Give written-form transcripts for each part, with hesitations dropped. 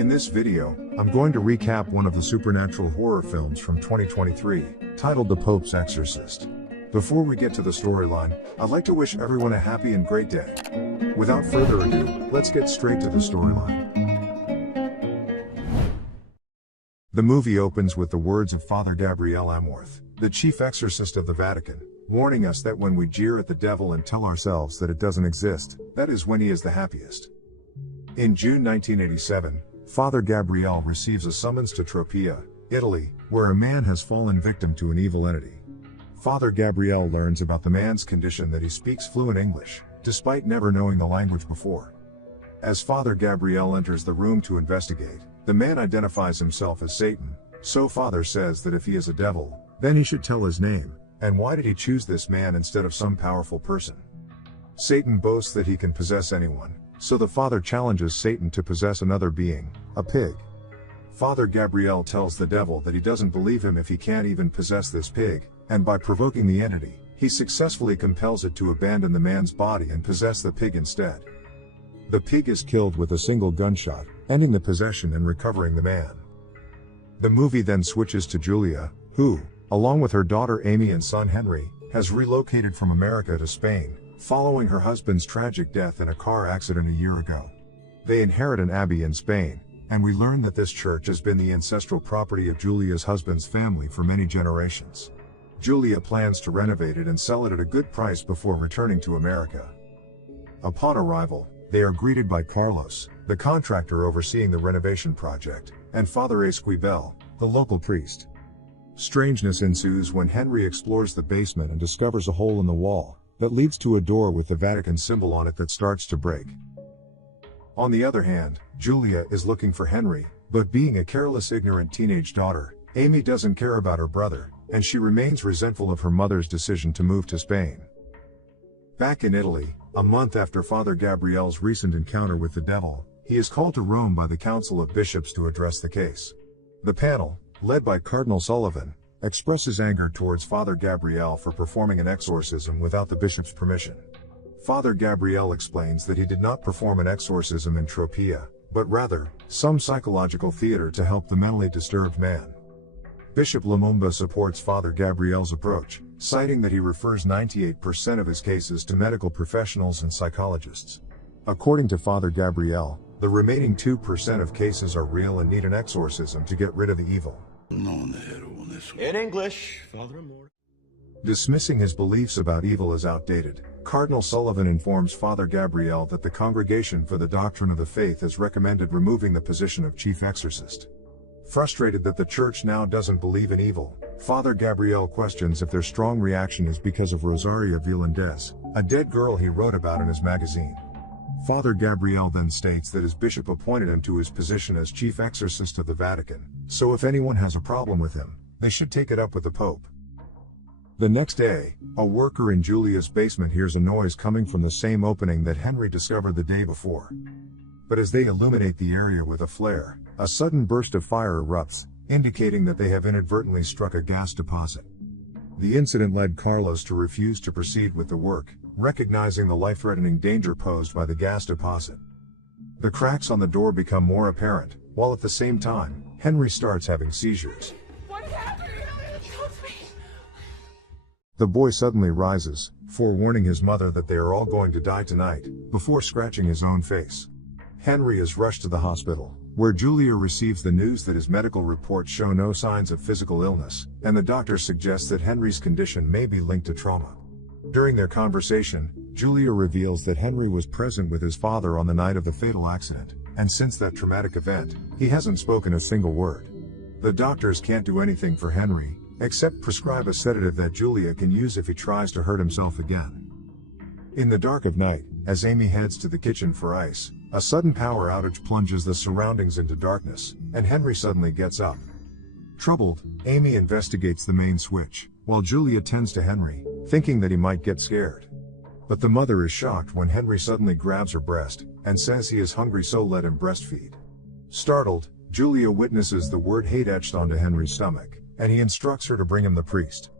In this video, I'm going to recap one of the supernatural horror films from 2023, titled The Pope's Exorcist. Before we get to the storyline, I'd like to wish everyone a happy and great day. Without further ado, let's get straight to the storyline. The movie opens with the words of Father Gabriel Amorth, the chief exorcist of the Vatican, warning us that when we jeer at the devil and tell ourselves that it doesn't exist, that is when he is the happiest. In June 1987, Father Gabriel receives a summons to Tropea, Italy, where a man has fallen victim to an evil entity. Father Gabriel learns about the man's condition that he speaks fluent English, despite never knowing the language before. As Father Gabriel enters the room to investigate, the man identifies himself as Satan, so Father says that if he is a devil, then he should tell his name, and why did he choose this man instead of some powerful person? Satan boasts that he can possess anyone, so the Father challenges Satan to possess another being, a pig. Father Gabriel tells the devil that he doesn't believe him if he can't even possess this pig, and by provoking the entity, he successfully compels it to abandon the man's body and possess the pig instead. The pig is killed with a single gunshot, ending the possession and recovering the man. The movie then switches to Julia, who, along with her daughter Amy and son Henry, has relocated from America to Spain, following her husband's tragic death in a car accident a year ago. They inherit an abbey in Spain, and we learn that this church has been the ancestral property of Julia's husband's family for many generations. Julia plans to renovate it and sell it at a good price before returning to America. Upon arrival, they are greeted by Carlos, the contractor overseeing the renovation project, and Father Esquibel, the local priest. Strangeness ensues when Henry explores the basement and discovers a hole in the wall that leads to a door with the Vatican symbol on it that starts to break. On the other hand, Julia is looking for Henry, but being a careless, ignorant teenage daughter, Amy doesn't care about her brother, and she remains resentful of her mother's decision to move to Spain. Back in Italy, a month after Father Gabriel's recent encounter with the devil, he is called to Rome by the Council of Bishops to address the case. The panel, led by Cardinal Sullivan, expresses anger towards Father Gabriel for performing an exorcism without the bishop's permission. Father Gabriel explains that he did not perform an exorcism in Tropea, but rather, some psychological theater to help the mentally disturbed man. Bishop Lumumba supports Father Gabriel's approach, citing that he refers 98% of his cases to medical professionals and psychologists. According to Father Gabriel, the remaining 2% of cases are real and need an exorcism to get rid of the evil. In English, Father Amor. Dismissing his beliefs about evil as outdated, Cardinal Sullivan informs Father Gabriel that the Congregation for the Doctrine of the Faith has recommended removing the position of chief exorcist. Frustrated that the church now doesn't believe in evil, Father Gabriel questions if their strong reaction is because of Rosaria Vilandez, a dead girl he wrote about in his magazine. Father Gabriel then states that his bishop appointed him to his position as chief exorcist of the Vatican, so if anyone has a problem with him, they should take it up with the Pope. The next day, a worker in Julia's basement hears a noise coming from the same opening that Henry discovered the day before. But as they illuminate the area with a flare, a sudden burst of fire erupts, indicating that they have inadvertently struck a gas deposit. The incident led Carlos to refuse to proceed with the work, recognizing the life-threatening danger posed by the gas deposit. The cracks on the door become more apparent, while at the same time, Henry starts having seizures. What happened? Help me! The boy suddenly rises, forewarning his mother that they are all going to die tonight, before scratching his own face. Henry is rushed to the hospital, where Julia receives the news that his medical reports show no signs of physical illness, and the doctor suggests that Henry's condition may be linked to trauma. During their conversation, Julia reveals that Henry was present with his father on the night of the fatal accident, and since that traumatic event, he hasn't spoken a single word. The doctors can't do anything for Henry, except prescribe a sedative that Julia can use if he tries to hurt himself again. In the dark of night, as Amy heads to the kitchen for ice, a sudden power outage plunges the surroundings into darkness, and Henry suddenly gets up. Troubled, Amy investigates the main switch, while Julia tends to Henry, thinking that he might get scared. But the mother is shocked when Henry suddenly grabs her breast, and says he is hungry, so let him breastfeed. Startled, Julia witnesses the word hate etched onto Henry's stomach, and he instructs her to bring him the priest.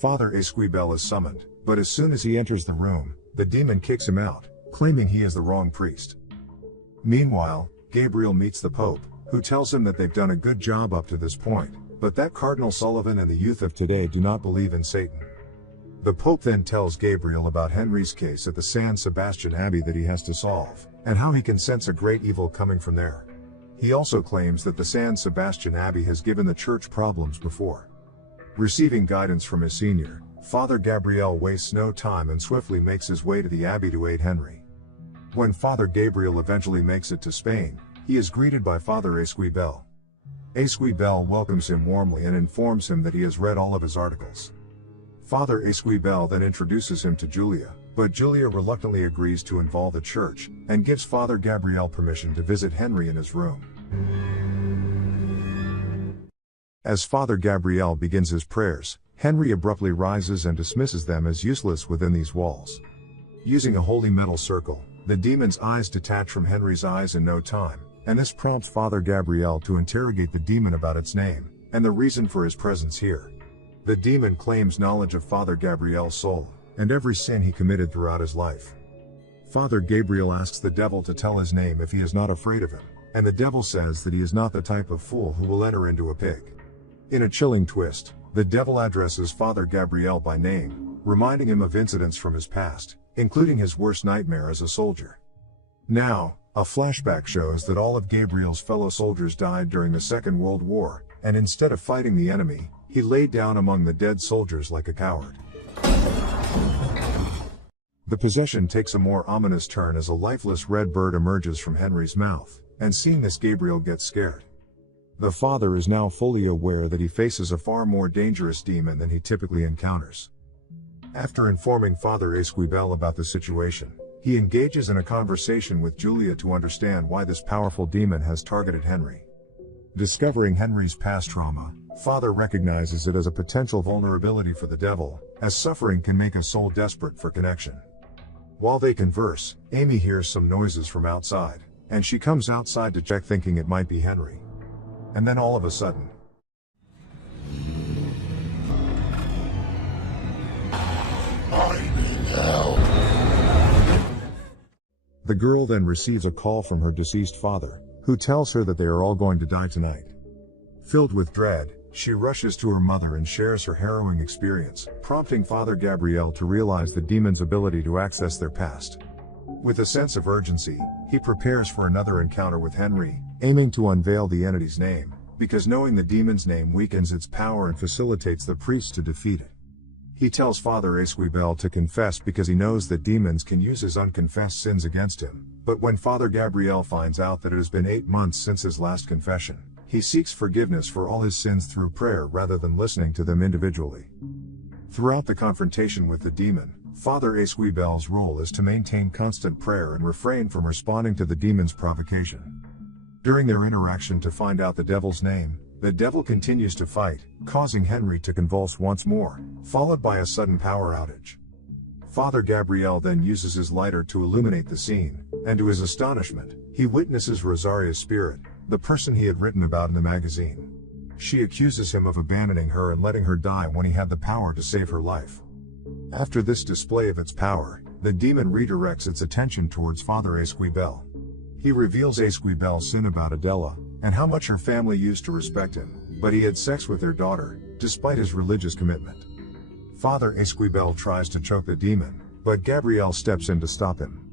Father Esquibel is summoned, but as soon as he enters the room, the demon kicks him out, claiming he is the wrong priest. Meanwhile, Gabriel meets the Pope, who tells him that they've done a good job up to this point, but that Cardinal Sullivan and the youth of today do not believe in Satan. The Pope then tells Gabriel about Henry's case at the San Sebastian Abbey that he has to solve, and how he can sense a great evil coming from there. He also claims that the San Sebastian Abbey has given the church problems before. Receiving guidance from his senior, Father Gabriel wastes no time and swiftly makes his way to the abbey to aid Henry. When Father Gabriel eventually makes it to Spain, he is greeted by Father Esquibel. Esquibel welcomes him warmly and informs him that he has read all of his articles. Father Esquibel then introduces him to Julia, but Julia reluctantly agrees to involve the church, and gives Father Gabriel permission to visit Henry in his room. As Father Gabriel begins his prayers, Henry abruptly rises and dismisses them as useless within these walls. Using a holy metal circle, the demon's eyes detach from Henry's eyes in no time, and this prompts Father Gabriel to interrogate the demon about its name, and the reason for his presence here. The demon claims knowledge of Father Gabriel's soul, and every sin he committed throughout his life. Father Gabriel asks the devil to tell his name if he is not afraid of him, and the devil says that he is not the type of fool who will enter into a pig. In a chilling twist, the devil addresses Father Gabriel by name, reminding him of incidents from his past, including his worst nightmare as a soldier. Now, a flashback shows that all of Gabriel's fellow soldiers died during the Second World War, and instead of fighting the enemy, he laid down among the dead soldiers like a coward. The possession takes a more ominous turn as a lifeless red bird emerges from Henry's mouth, and seeing this, Gabriel gets scared. The father is now fully aware that he faces a far more dangerous demon than he typically encounters. After informing Father Esquibel about the situation, he engages in a conversation with Julia to understand why this powerful demon has targeted Henry. Discovering Henry's past trauma, Father recognizes it as a potential vulnerability for the devil, as suffering can make a soul desperate for connection. While they converse, Amy hears some noises from outside, and she comes outside to check, thinking it might be Henry. And then all of a sudden, I need help. the girl then receives a call from her deceased father, who tells her that they are all going to die tonight. Filled with dread, she rushes to her mother and shares her harrowing experience, prompting Father Gabriel to realize the demon's ability to access their past. With a sense of urgency, he prepares for another encounter with Henry, aiming to unveil the entity's name, because knowing the demon's name weakens its power and facilitates the priests to defeat it. He tells Father Esquibel to confess because he knows that demons can use his unconfessed sins against him, but when Father Gabriel finds out that it has been 8 months since his last confession, he seeks forgiveness for all his sins through prayer rather than listening to them individually. Throughout the confrontation with the demon, Father Esquibel's role is to maintain constant prayer and refrain from responding to the demon's provocation. During their interaction to find out the devil's name, the devil continues to fight, causing Henry to convulse once more, followed by a sudden power outage. Father Gabriel then uses his lighter to illuminate the scene, and to his astonishment, he witnesses Rosaria's spirit, the person he had written about in the magazine. She accuses him of abandoning her and letting her die when he had the power to save her life. After this display of its power, the demon redirects its attention towards Father Esquibel. He reveals Esquibel's sin about Adela, and how much her family used to respect him, but he had sex with their daughter, despite his religious commitment. Father Esquibel tries to choke the demon, but Gabriel steps in to stop him.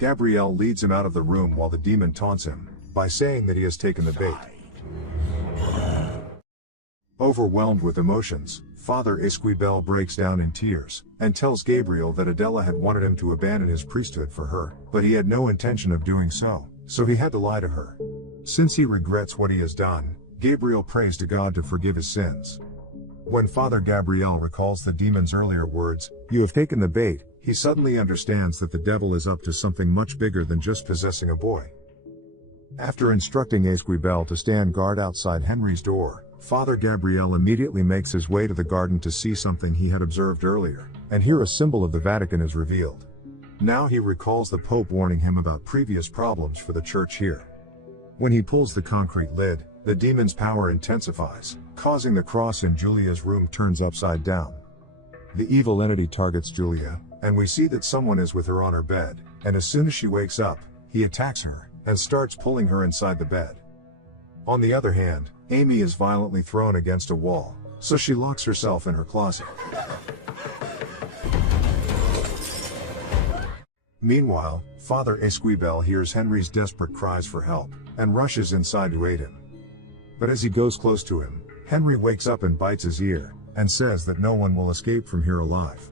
Gabriel leads him out of the room while the demon taunts him, by saying that he has taken the bait. Overwhelmed with emotions, Father Esquibel breaks down in tears, and tells Gabriel that Adela had wanted him to abandon his priesthood for her, but he had no intention of doing so he had to lie to her. Since he regrets what he has done, Gabriel prays to God to forgive his sins. When Father Gabriel recalls the demon's earlier words, "You have taken the bait," he suddenly understands that the devil is up to something much bigger than just possessing a boy. After instructing Esquibel to stand guard outside Henry's door, Father Gabriel immediately makes his way to the garden to see something he had observed earlier, and here a symbol of the Vatican is revealed. Now he recalls the Pope warning him about previous problems for the church here. When he pulls the concrete lid, the demon's power intensifies, causing the cross in Julia's room turns upside down. The evil entity targets Julia, and we see that someone is with her on her bed, and as soon as she wakes up, he attacks her, and starts pulling her inside the bed. On the other hand, Amy is violently thrown against a wall, so she locks herself in her closet. Meanwhile, Father Esquibel hears Henry's desperate cries for help, and rushes inside to aid him. But as he goes close to him, Henry wakes up and bites his ear, and says that no one will escape from here alive.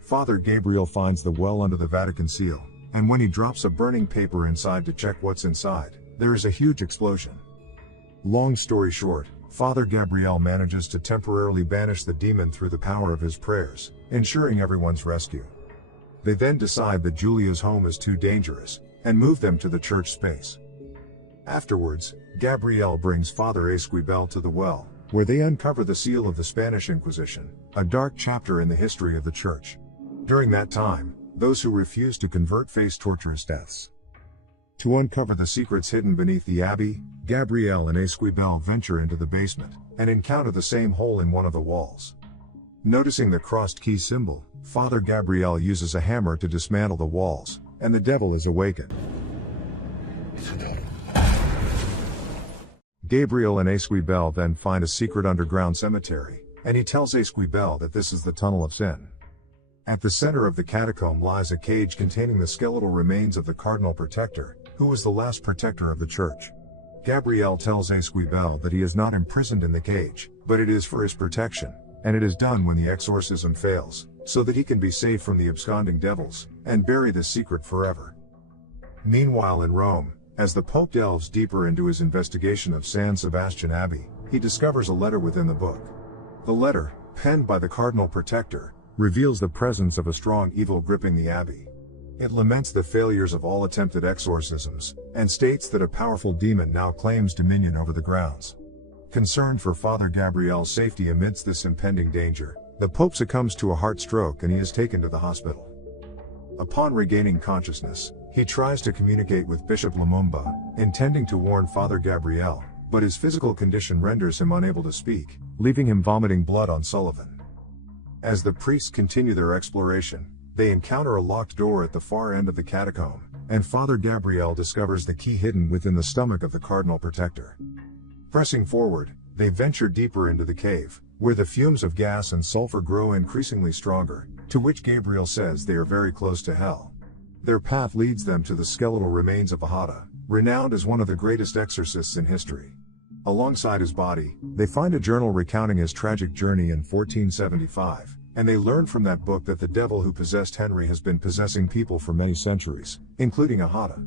Father Gabriel finds the well under the Vatican seal, and when he drops a burning paper inside to check what's inside, there is a huge explosion. Long story short, Father Gabriel manages to temporarily banish the demon through the power of his prayers, ensuring everyone's rescue. They then decide that Julia's home is too dangerous, and move them to the church space. Afterwards, Gabriel brings Father Esquibel to the well, where they uncover the seal of the Spanish Inquisition, a dark chapter in the history of the church. During that time, those who refused to convert faced torturous deaths. To uncover the secrets hidden beneath the abbey, Gabriel and Esquibel venture into the basement, and encounter the same hole in one of the walls. Noticing the crossed key symbol, Father Gabriel uses a hammer to dismantle the walls, and the devil is awakened. Gabriel and Esquibel then find a secret underground cemetery, and he tells Esquibel that this is the Tunnel of Sin. At the center of the catacomb lies a cage containing the skeletal remains of the Cardinal Protector, who was the last protector of the church. Gabriel tells Esquibel that he is not imprisoned in the cage, but it is for his protection, and it is done when the exorcism fails, so that he can be saved from the absconding devils, and bury this secret forever. Meanwhile in Rome, as the Pope delves deeper into his investigation of San Sebastian Abbey, he discovers a letter within the book. The letter, penned by the Cardinal Protector, reveals the presence of a strong evil gripping the abbey. It laments the failures of all attempted exorcisms, and states that a powerful demon now claims dominion over the grounds. Concerned for Father Gabriel's safety amidst this impending danger, the Pope succumbs to a heart stroke and he is taken to the hospital. Upon regaining consciousness, he tries to communicate with Bishop Lumumba, intending to warn Father Gabriel, but his physical condition renders him unable to speak, leaving him vomiting blood on Sullivan. As the priests continue their exploration, they encounter a locked door at the far end of the catacomb, and Father Gabriel discovers the key hidden within the stomach of the Cardinal Protector. Pressing forward, they venture deeper into the cave, where the fumes of gas and sulfur grow increasingly stronger, to which Gabriel says they are very close to hell. Their path leads them to the skeletal remains of Ahata, renowned as one of the greatest exorcists in history. Alongside his body, they find a journal recounting his tragic journey in 1475, and they learn from that book that the devil who possessed Henry has been possessing people for many centuries, including Ahata.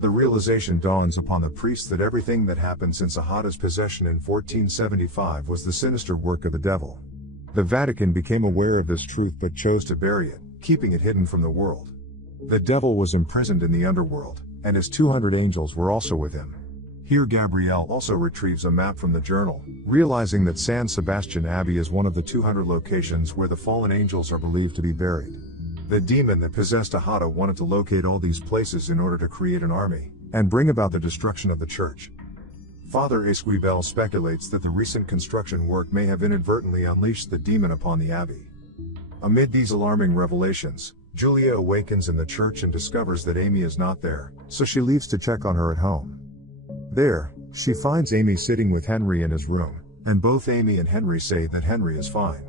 The realization dawns upon the priests that everything that happened since Ahata's possession in 1475 was the sinister work of the devil. The Vatican became aware of this truth but chose to bury it, keeping it hidden from the world. The devil was imprisoned in the underworld, and his 200 angels were also with him. Here Gabriel also retrieves a map from the journal, realizing that San Sebastian Abbey is one of the 200 locations where the fallen angels are believed to be buried. The demon that possessed Ahata wanted to locate all these places in order to create an army, and bring about the destruction of the church. Father Esquibel speculates that the recent construction work may have inadvertently unleashed the demon upon the abbey. Amid these alarming revelations, Julia awakens in the church and discovers that Amy is not there, so she leaves to check on her at home. There, she finds Amy sitting with Henry in his room, and both Amy and Henry say that Henry is fine.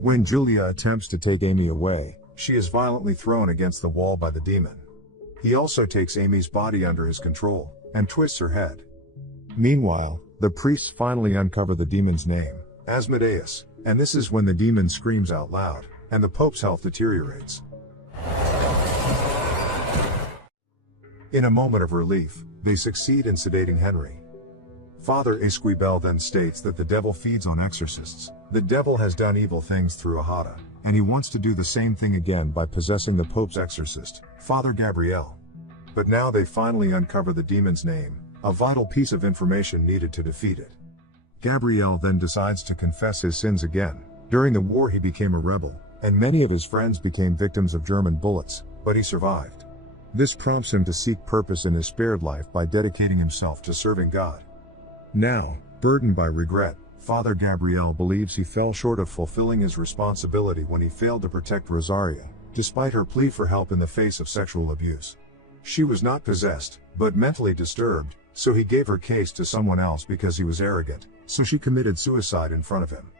When Julia attempts to take Amy away, she is violently thrown against the wall by the demon. He also takes Amy's body under his control, and twists her head. Meanwhile, the priests finally uncover the demon's name, Asmodeus, and this is when the demon screams out loud, and the Pope's health deteriorates. In a moment of relief, they succeed in sedating Henry. Father Esquibel then states that the devil feeds on exorcists. The devil has done evil things through Ahata, and he wants to do the same thing again by possessing the Pope's exorcist, Father Gabriel. But now they finally uncover the demon's name, a vital piece of information needed to defeat it. Gabriel then decides to confess his sins again. During the war he became a rebel, and many of his friends became victims of German bullets, but he survived. This prompts him to seek purpose in his spared life by dedicating himself to serving God. Now, burdened by regret, Father Gabriel believes he fell short of fulfilling his responsibility when he failed to protect Rosaria, despite her plea for help in the face of sexual abuse. She was not possessed, but mentally disturbed, so he gave her case to someone else because he was arrogant, so she committed suicide in front of him.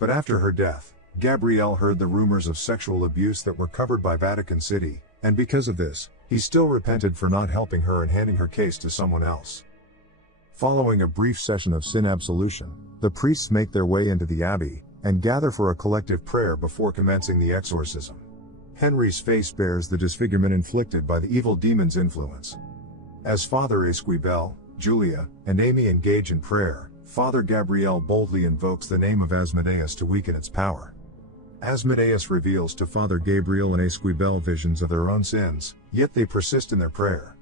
But after her death, Gabrielle heard the rumors of sexual abuse that were covered by Vatican City, and because of this, he still repented for not helping her and handing her case to someone else. Following a brief session of sin absolution, the priests make their way into the abbey, and gather for a collective prayer before commencing the exorcism. Henry's face bears the disfigurement inflicted by the evil demon's influence. As Father Esquibel, Julia, and Amy engage in prayer, Father Gabriel boldly invokes the name of Asmodeus to weaken its power. Asmodeus reveals to Father Gabriel and Esquibel visions of their own sins, yet they persist in their prayer.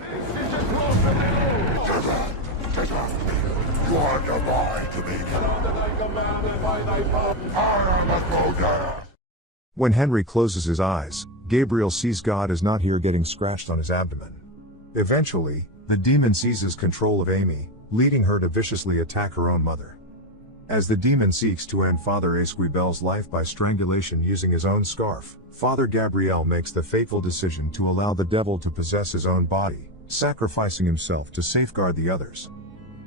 You are divine to me. I must go down. When Henry closes his eyes, Gabriel sees God is not here, getting scratched on his abdomen. Eventually, the demon seizes control of Amy, leading her to viciously attack her own mother. As the demon seeks to end Father Esquibel's life by strangulation using his own scarf, Father Gabriel makes the fateful decision to allow the devil to possess his own body, sacrificing himself to safeguard the others.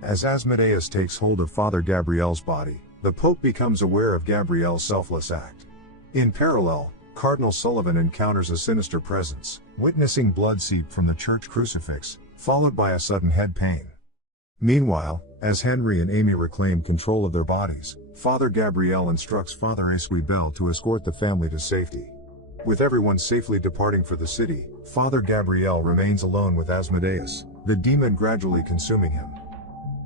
As Asmodeus takes hold of Father Gabriel's body, the Pope becomes aware of Gabriel's selfless act. In parallel, Cardinal Sullivan encounters a sinister presence, witnessing blood seep from the church crucifix, followed by a sudden head pain. Meanwhile, as Henry and Amy reclaim control of their bodies, Father Gabriel instructs Father Esquibel to escort the family to safety. With everyone safely departing for the city, Father Gabriel remains alone with Asmodeus, the demon gradually consuming him.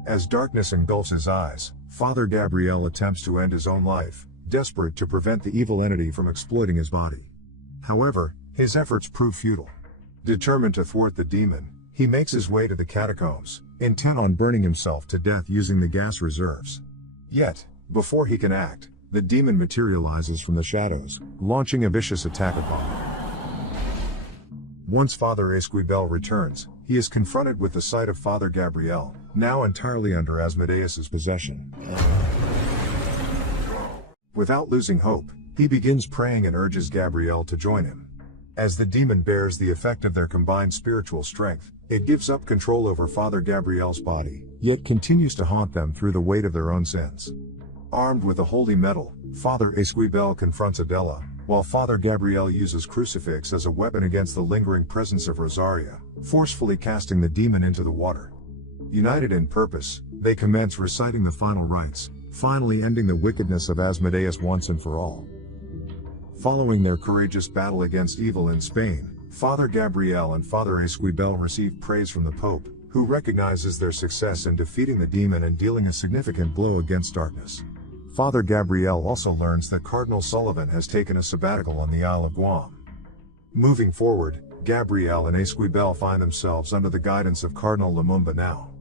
As darkness engulfs his eyes, Father Gabriel attempts to end his own life, desperate to prevent the evil entity from exploiting his body. However, his efforts prove futile. Determined to thwart the demon, he makes his way to the catacombs, intent on burning himself to death using the gas reserves. Yet, before he can act, the demon materializes from the shadows, launching a vicious attack upon him. Once Father Esquibel returns, he is confronted with the sight of Father Gabriel, now entirely under Asmodeus's possession. Without losing hope, he begins praying and urges Gabriel to join him. As the demon bears the effect of their combined spiritual strength, it gives up control over Father Gabriel's body, yet continues to haunt them through the weight of their own sins. Armed with a holy medal, Father Esquibel confronts Adela, while Father Gabriel uses crucifix as a weapon against the lingering presence of Rosaria, forcefully casting the demon into the water. United in purpose, they commence reciting the final rites, finally ending the wickedness of Asmodeus once and for all. Following their courageous battle against evil in Spain, Father Gabriel and Father Esquibel receive praise from the Pope, who recognizes their success in defeating the demon and dealing a significant blow against darkness. Father Gabriel also learns that Cardinal Sullivan has taken a sabbatical on the Isle of Guam. Moving forward, Gabriel and Esquibel find themselves under the guidance of Cardinal Lumumba now.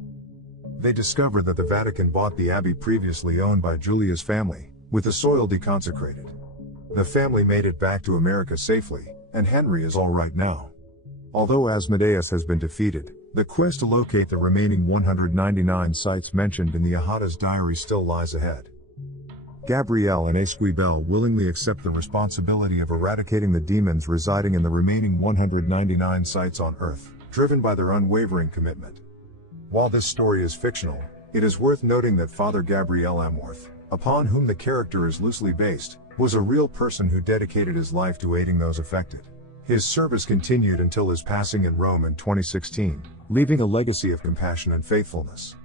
They discover that the Vatican bought the abbey previously owned by Julia's family, with the soil deconsecrated. The family made it back to America safely, and Henry is all right now. Although Asmodeus has been defeated, the quest to locate the remaining 199 sites mentioned in the Ahata's diary still lies ahead. Gabriel and Esquibel willingly accept the responsibility of eradicating the demons residing in the remaining 199 sites on Earth, driven by their unwavering commitment. While this story is fictional, it is worth noting that Father Gabriel Amworth, upon whom the character is loosely based, was a real person who dedicated his life to aiding those affected. His service continued until his passing in Rome in 2016, leaving a legacy of compassion and faithfulness.